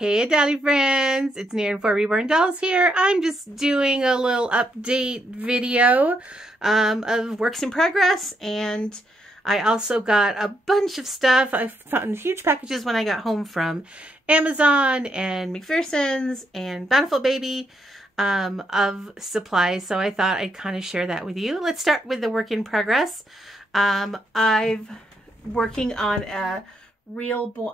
Hey Dolly friends, it's Near and For Reborn Dolls here. I'm just doing a little update video of works in progress, and I also got a bunch of stuff. I found huge packages when I got home from Amazon and McPherson's and Bountiful Baby of supplies, so I thought I'd kind of share that with you. Let's start with the work in progress. I've working on a Bountiful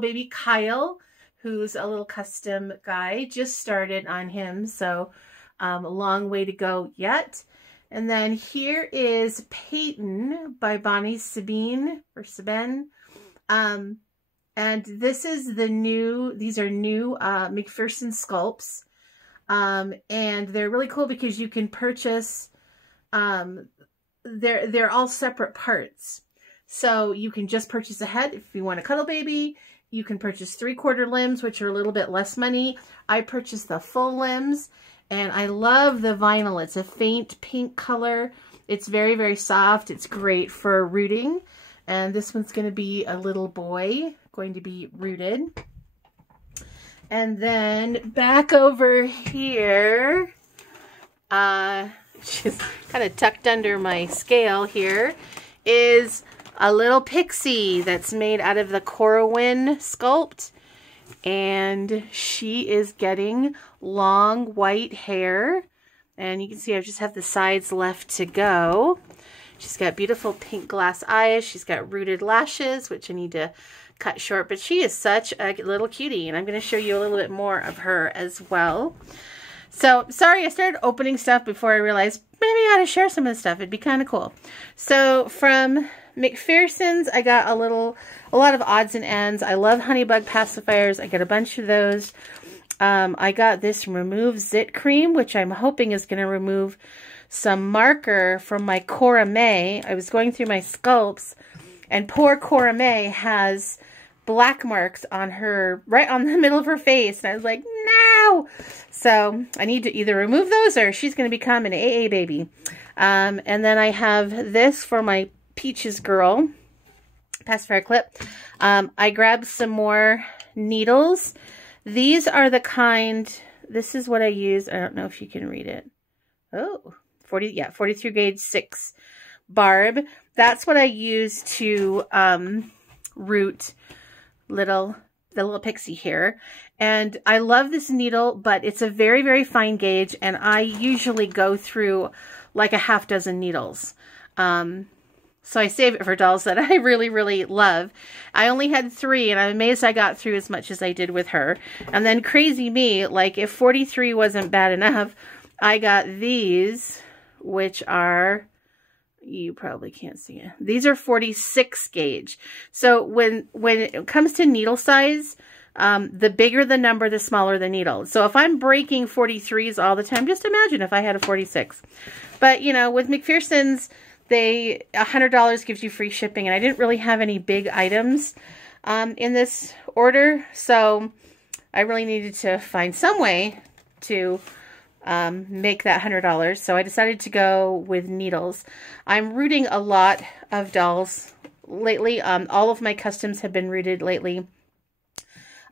Baby Kyle, who's a little custom guy. Just started on him, so a long way to go yet. And then here is Peyton by Bonnie Sabine or Sabine. And this is the new, these are new McPherson sculpts. And they're really cool because you can purchase, they're all separate parts. So you can just purchase a head if you want a cuddle baby. You can purchase 3/4 limbs, which are a little bit less money. I purchased the full limbs, and I love the vinyl. It's a faint pink color. It's very, very soft. It's great for rooting. And this one's going to be a little boy, going to be rooted. And then back over here, just kind of tucked under my scale here, is a little Pixie that's made out of the Corwin sculpt, and she is getting long white hair, and you can see I just have the sides left to go. She's got beautiful pink glass eyes. She's got rooted lashes, which I need to cut short, but she is such a little cutie, and I'm going to show you a little bit more of her as well. So, sorry, I started opening stuff before I realized maybe I ought to share some of the stuff. It'd be kind of cool. So, from McPherson's, I got a lot of odds and ends. I love Honeybug Pacifiers. I got a bunch of those. I got this Remove Zit Cream, which I'm hoping is going to remove some marker from my Cora May. I was going through my sculpts, and poor Cora May has black marks on her, right on the middle of her face. And I was like, no! So I need to either remove those or she's going to become an AA baby. And then I have this for my Peaches girl pacifier clip. I grabbed some more needles. These are the kind, this is what I use. I don't know if you can read it. Oh, 43 gauge 6 barb. That's what I use to root the little Pixie here. And I love this needle, but it's a very, very fine gauge, and I usually go through like a half dozen needles. So I save it for dolls that I really, really love. I only had 3, and I'm amazed I got through as much as I did with her. And then crazy me, like if 43 wasn't bad enough, I got these, which are, you probably can't see it. These are 46 gauge. So when it comes to needle size, the bigger the number, the smaller the needle. So if I'm breaking 43s all the time, just imagine if I had a 46. But, you know, with McPherson's, $100 gives you free shipping, and I didn't really have any big items in this order, so I really needed to find some way to make that $100. So I decided to go with needles. I'm rooting a lot of dolls lately. All of my customs have been rooted lately.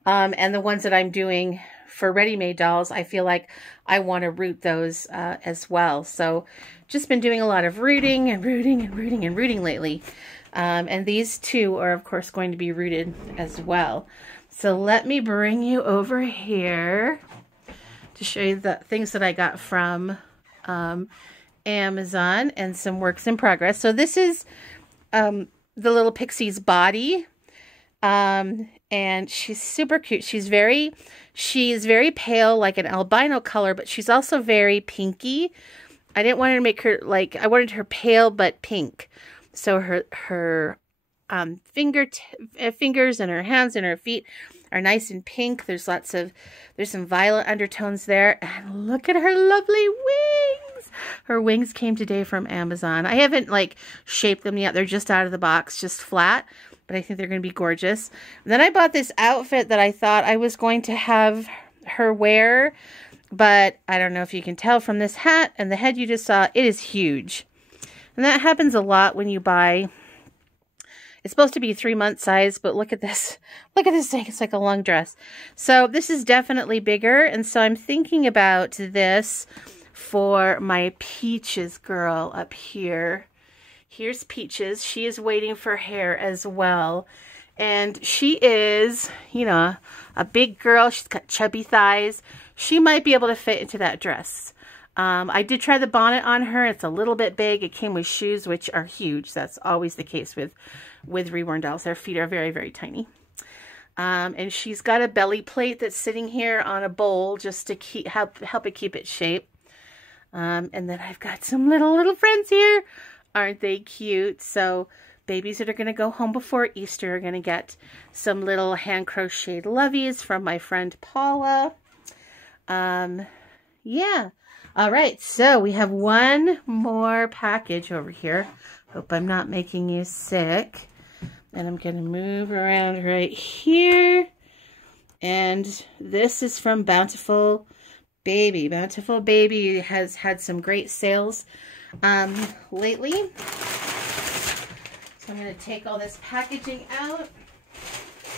And the ones that I'm doing for ready-made dolls, I feel like I want to root those as well. So just been doing a lot of rooting and rooting and rooting and rooting lately. And these two are, of course, going to be rooted as well. So let me bring you over here to show you the things that I got from Amazon and some works in progress. So this is the little Pixie's body. And she's super cute. She's very pale, like an albino color, but she's also very pinky. I didn't want her to make her like, I wanted her pale but pink. So her fingers and her hands and her feet are nice and pink. There's some violet undertones there. And look at her lovely wings. Her wings came today from Amazon. I haven't like shaped them yet. They're just out of the box, just flat. But I think they're going to be gorgeous. And then I bought this outfit that I thought I was going to have her wear. But I don't know if you can tell from this hat and the head you just saw, it is huge. And that happens a lot when you buy It's supposed to be 3-month size, but look at this. Look at this thing. It's like a long dress. So this is definitely bigger. And so I'm thinking about this for my Peaches girl up here. Here's Peaches. She is waiting for hair as well. And she is, you know, a big girl. She's got chubby thighs. She might be able to fit into that dress. I did try the bonnet on her. It's a little bit big. It came with shoes, which are huge. That's always the case with reborn dolls. Their feet are very, very tiny. And she's got a belly plate that's sitting here on a bowl just to help it keep its shape. And then I've got some little friends here. Aren't they cute? So babies that are going to go home before Easter are going to get some little hand crocheted loveys from my friend Paula. Yeah. All right. So we have one more package over here. Hope I'm not making you sick. And I'm going to move around right here. And this is from Bountiful Baby. Bountiful Baby has had some great sales lately. So I'm going to take all this packaging out.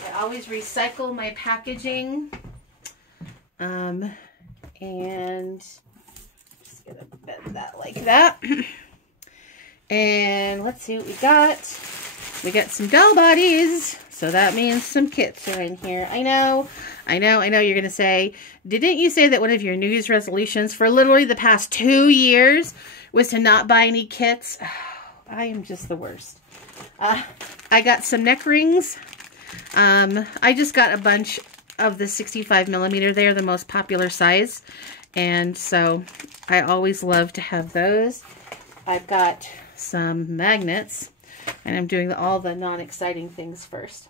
I always recycle my packaging. And just going to bend that like that. And let's see what we got. We got some doll bodies. So that means some kits are in here. I know you're going to say, didn't you say that one of your New Year's resolutions for literally the past 2 years was to not buy any kits? Oh, I am just the worst. I got some neck rings. I just got a bunch of the 65mm. They're the most popular size. And so I always love to have those. I've got some magnets. And I'm doing all the non-exciting things first.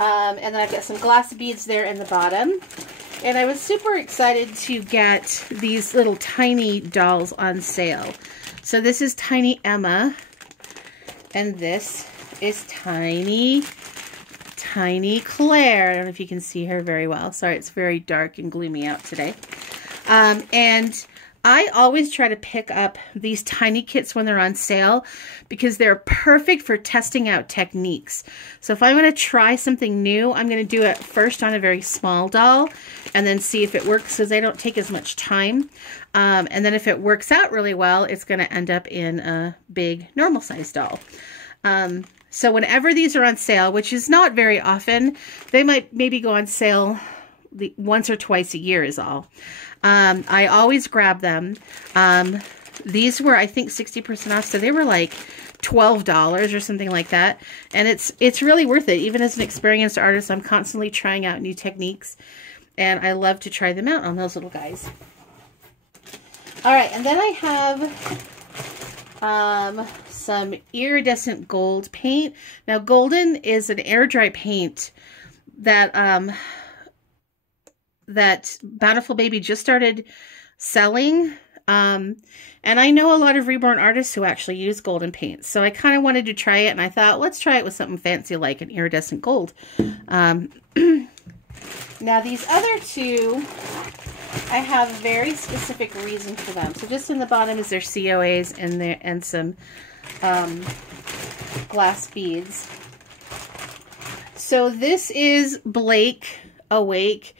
And then I've got some glass beads there in the bottom. And I was super excited to get these little tiny dolls on sale. So this is Tiny Emma. And this is Tiny Claire. I don't know if you can see her very well. Sorry, it's very dark and gloomy out today. And I always try to pick up these tiny kits when they're on sale because they're perfect for testing out techniques. So if I'm going to try something new, I'm going to do it first on a very small doll and then see if it works because they don't take as much time. And then if it works out really well, it's going to end up in a big normal size doll. So whenever these are on sale, which is not very often, they might maybe go on sale once or twice a year is all. I always grab them. These were, I think, 60% off, so they were like $12 or something like that. And it's really worth it. Even as an experienced artist, I'm constantly trying out new techniques, and I love to try them out on those little guys. All right, and then I have some iridescent gold paint. Now, golden is an air dry paint that that Bountiful Baby just started selling. And I know a lot of reborn artists who actually use golden paint. So I kind of wanted to try it, and I thought, let's try it with something fancy like an iridescent gold. Now these other two, I have a very specific reason for them. So just in the bottom is their COAs and some glass beads. So this is Blake Awake,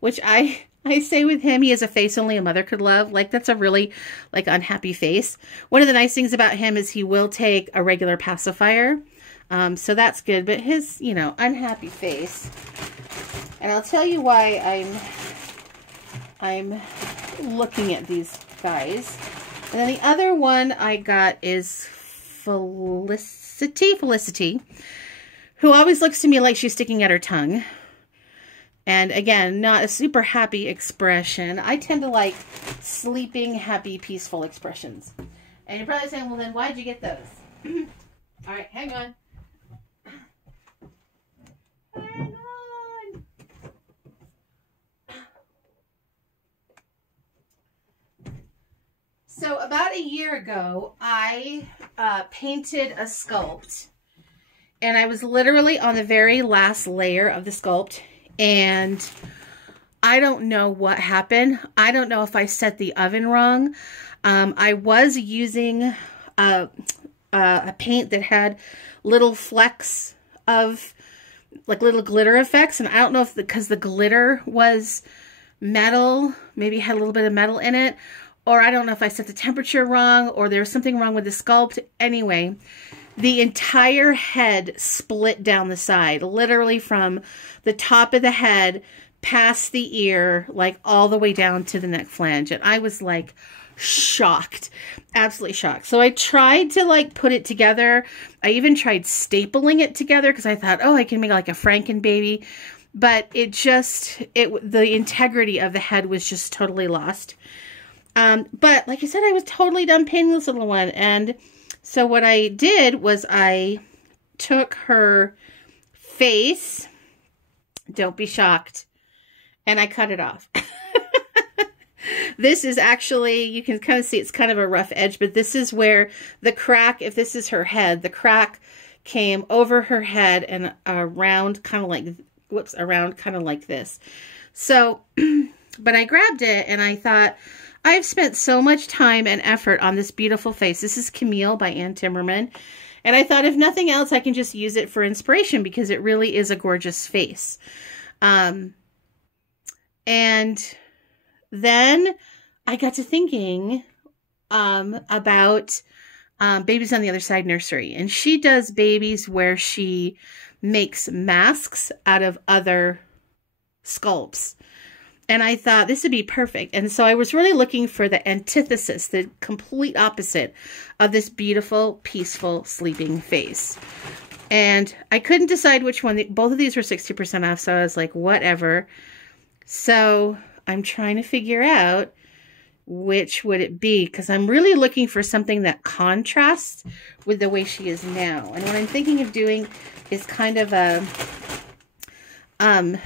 which I say with him, he has a face only a mother could love. Like, that's a really, like, unhappy face. One of the nice things about him is he will take a regular pacifier. So that's good. But his, you know, unhappy face. And I'll tell you why I'm looking at these guys. And then the other one I got is Felicity, who always looks to me like she's sticking out her tongue. And again, not a super happy expression. I tend to like sleeping, happy, peaceful expressions. And you're probably saying, well, then why'd you get those? All right, hang on. Hang on. So about a year ago, I painted a sculpt. And I was literally on the very last layer of the sculpt. And I don't know what happened. I don't know if I set the oven wrong. I was using a paint that had little flecks of like little glitter effects. And I don't know if because the glitter was metal, maybe it had a little bit of metal in it, or I don't know if I set the temperature wrong or there was something wrong with the sculpt. Anyway, the entire head split down the side, literally from the top of the head past the ear, like all the way down to the neck flange. And I was like shocked, absolutely shocked. So I tried to like put it together. I even tried stapling it together because I thought, oh, I can make like a Franken baby. But the integrity of the head was just totally lost. But like I said, I was totally done painting this little one. And so what I did was I took her face, don't be shocked, and I cut it off. This is actually, you can kind of see it's kind of a rough edge, but this is where the crack, if this is her head, the crack came over her head and around kind of like, whoops, around kind of like this. So, but I grabbed it and I thought, I've spent so much time and effort on this beautiful face. This is Camille by Ann Timmerman. And I thought, if nothing else, I can just use it for inspiration because it really is a gorgeous face. And then I got to thinking about Babies on the Other Side Nursery. And she does babies where she makes masks out of other sculpts. And I thought this would be perfect. And so I was really looking for the antithesis, the complete opposite of this beautiful, peaceful, sleeping face. And I couldn't decide which one. Both of these were 60% off, so I was like, whatever. So I'm trying to figure out which would it be, because I'm really looking for something that contrasts with the way she is now. And what I'm thinking of doing is kind of a...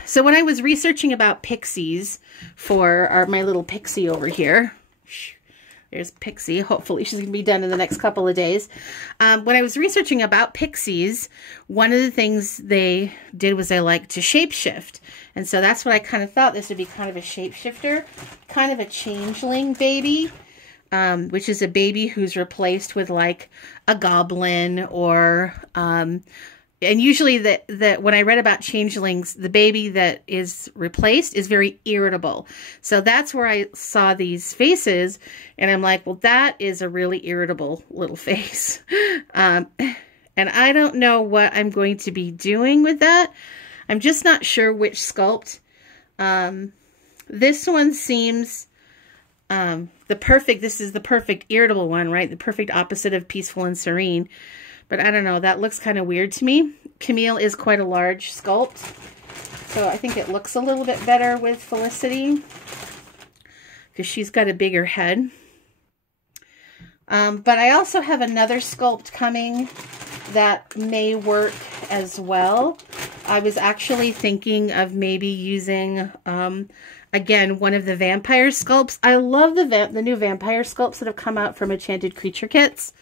so when I was researching about Pixies for my little Pixie over here, there's Pixie. Hopefully she's going to be done in the next couple of days. When I was researching about Pixies, one of the things they did was they like to shapeshift. And so that's what I kind of thought this would be, kind of a shapeshifter, kind of a changeling baby, which is a baby who's replaced with like a goblin or... and usually when I read about changelings, the baby that is replaced is very irritable. So that's where I saw these faces, and I'm like, well, that is a really irritable little face. And I don't know what I'm going to be doing with that. I'm just not sure which sculpt. This one seems this is the perfect irritable one, right? The perfect opposite of peaceful and serene. But I don't know, that looks kind of weird to me. Camille is quite a large sculpt, so I think it looks a little bit better with Felicity because she's got a bigger head. But I also have another sculpt coming that may work as well. I was actually thinking of maybe using, again, one of the vampire sculpts. I love the new vampire sculpts that have come out from Enchanted Creature Kits.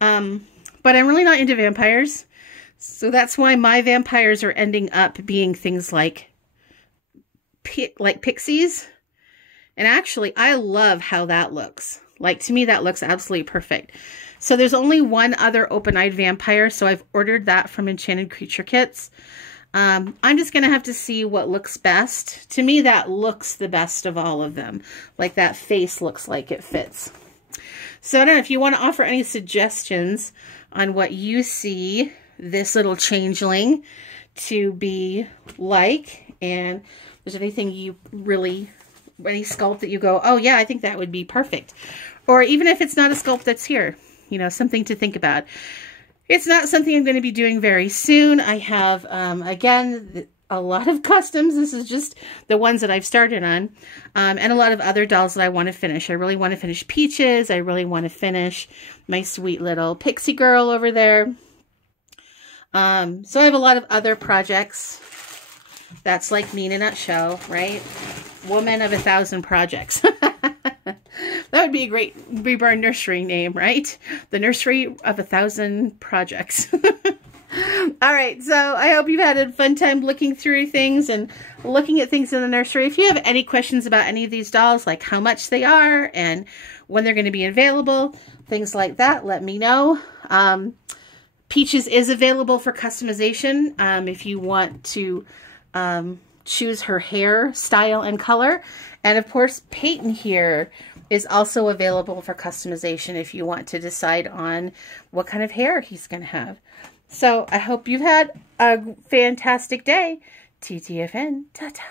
But I'm really not into vampires. So that's why my vampires are ending up being things like Pixies. And actually, I love how that looks. Like, to me, that looks absolutely perfect. So there's only one other open-eyed vampire, so I've ordered that from Enchanted Creature Kits. I'm just going to have to see what looks best. To me, that looks the best of all of them. Like, that face looks like it fits. So I don't know if you want to offer any suggestions on what you see this little changeling to be like, and if there's anything you really, any sculpt that you go, oh yeah, I think that would be perfect. Or even if it's not a sculpt that's here, you know, something to think about. It's not something I'm going to be doing very soon. I have, again, a lot of customs. This is just the ones that I've started on. And a lot of other dolls that I want to finish. I really want to finish Peaches. I really want to finish my sweet little Pixie girl over there. So I have a lot of other projects. That's like me in a nutshell, right? Woman of 1,000 projects. That would be a great Reborn nursery name, right? The Nursery of 1,000 Projects. All right, so I hope you've had a fun time looking through things and looking at things in the nursery. If you have any questions about any of these dolls, like how much they are and when they're going to be available, things like that, let me know. Peaches is available for customization if you want to choose her hair style and color. And of course, Peyton here is also available for customization if you want to decide on what kind of hair he's going to have. So I hope you've had a fantastic day. TTFN. Ta-ta.